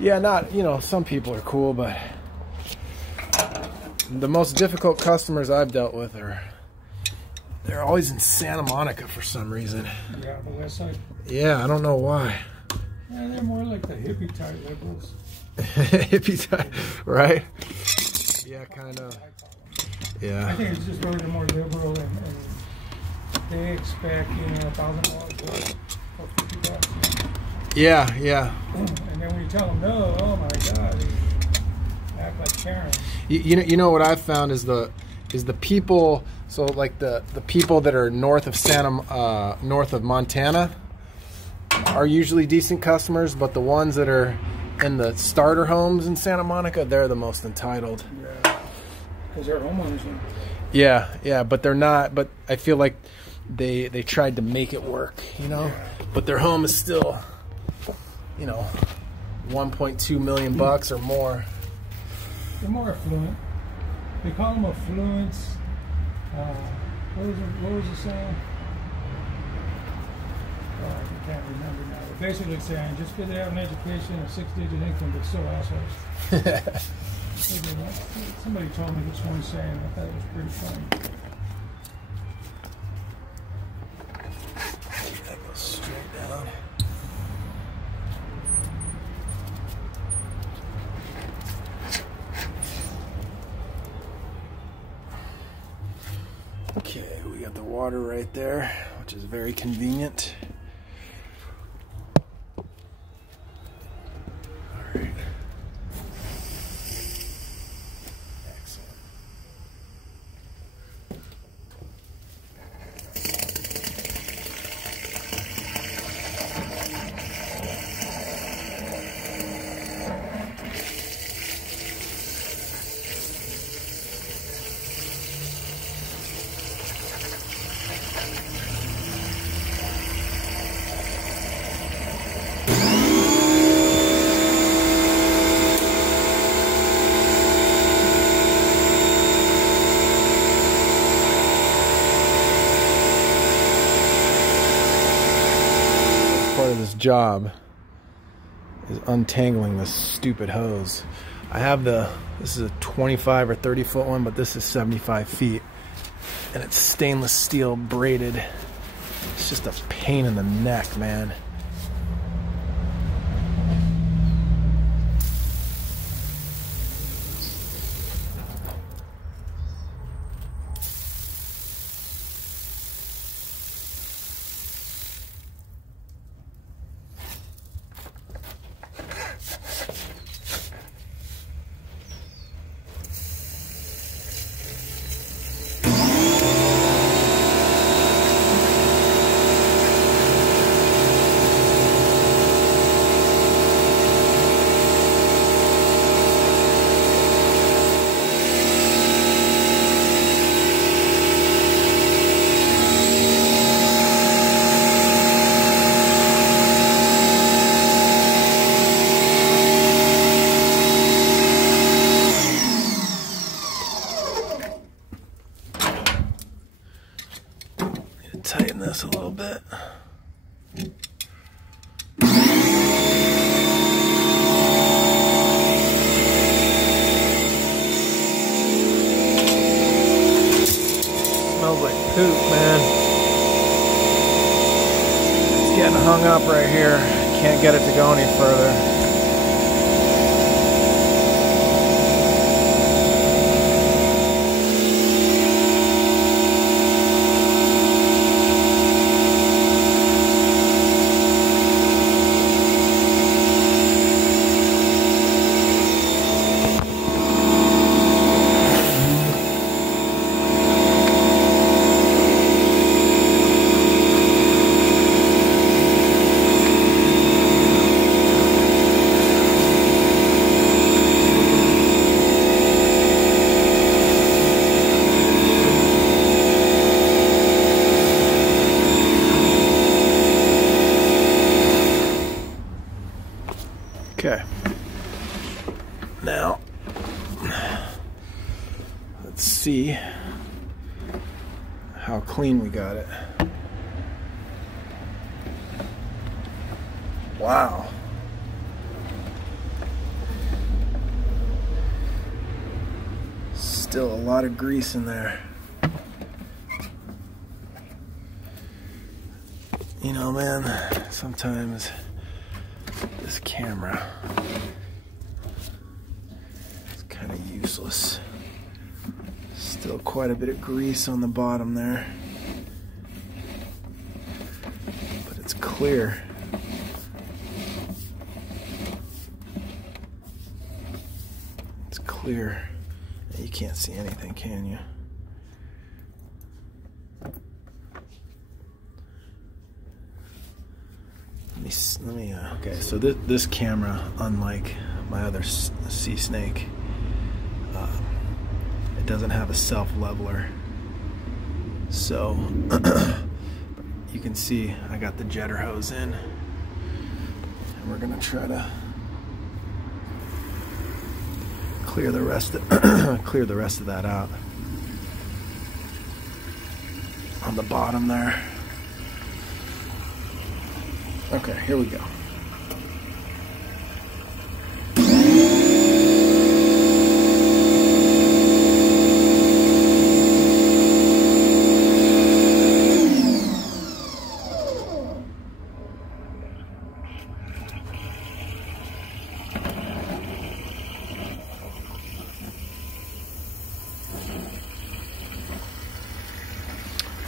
Yeah, not, you know, some people are cool, but the most difficult customers I've dealt with they're always in Santa Monica for some reason. Yeah, the west side. Yeah, I don't know why. Yeah, they're more like the hippie type liberals. Hippie type, right? Yeah, kind of. Yeah. I think it's just where they're more liberal and they expect, you know, $1,000 worth for $50. Yeah, yeah. And then when you tell them no, oh my God, they act like Karen. You know what I've found is the people. So like the people that are north of Montana are usually decent customers, but the ones that are in the starter homes in Santa Monica, they're the most entitled. Yeah, because they're homeowners. Yeah, yeah, but they're not. But I feel like they tried to make it work, you know. Yeah. But their home is still, you know, 1.2 million bucks or more. They're more affluent. They call them affluents. What was the saying? I can't remember now. But basically saying just because they have an education and 6-digit income, but still assholes. Somebody told me this one saying. I thought it was pretty funny. That goes straight down. Okay, we got the water right there, which is very convenient. All right. Excellent. Part of this job is untangling this stupid hose. I have this is a 25 or 30 foot one, but this is 75 feet and it's stainless steel braided. It's just a pain in the neck, man. Tighten this a little bit. Smells like poop, man. It's getting hung up right here. Can't get it to go any further. Okay, now let's see how clean we got it. Wow. Still a lot of grease in there. You know, man, sometimes this camera is kind of useless. Still quite a bit of grease on the bottom there. But it's clear. It's clear. You can't see anything, can you? Let me okay, so this camera, unlike my other sea snake, it doesn't have a self-leveler. So you can see I got the jetter hose in, and we're gonna try to clear the rest of that out on the bottom there. Okay, here we go.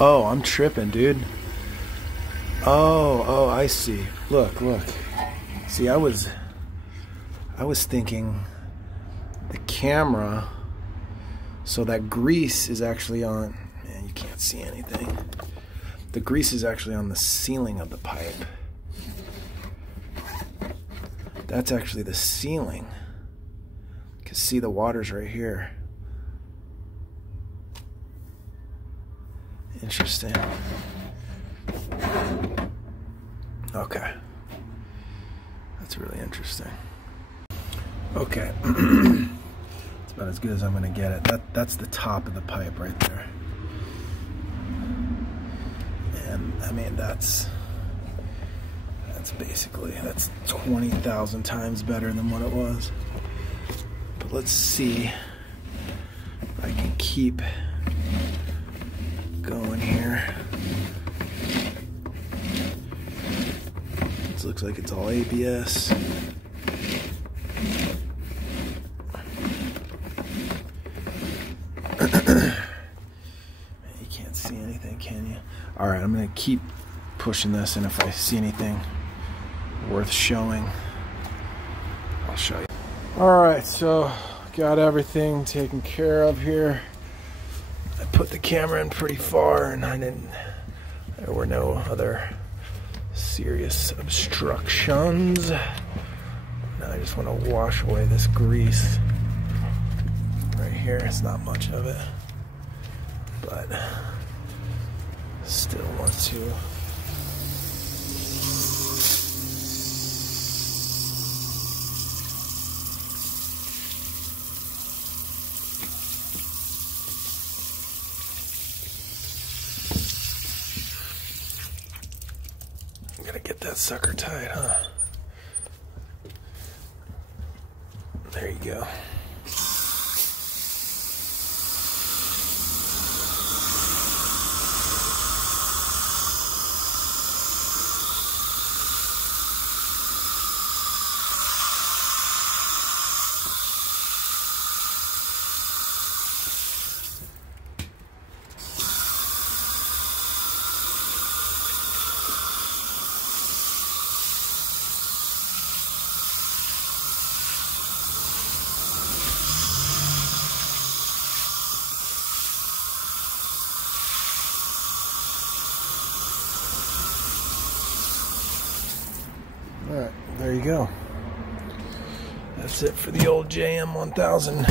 Oh, I'm tripping, dude. Oh, I see. Look. See, I was thinking the camera, so that grease is actually on, man, you can't see anything. The grease is actually on the ceiling of the pipe. That's actually the ceiling. You can see the water's right here. Interesting. Okay. That's really interesting. Okay. It's about as good as I'm gonna get it. That's the top of the pipe right there. And I mean that's basically 20,000 times better than what it was. But let's see if I can keep going here. This looks like it's all ABS. You can't see anything, can you? Alright, I'm gonna keep pushing this, and if I see anything worth showing, I'll show you. Alright, so got everything taken care of here. I put the camera in pretty far, and there were no other serious obstructions. Now I just want to wash away this grease right here. It's not much of it, but still want to get that sucker tied, huh? There you go. Alright, there you go. That's it for the old JM 1000.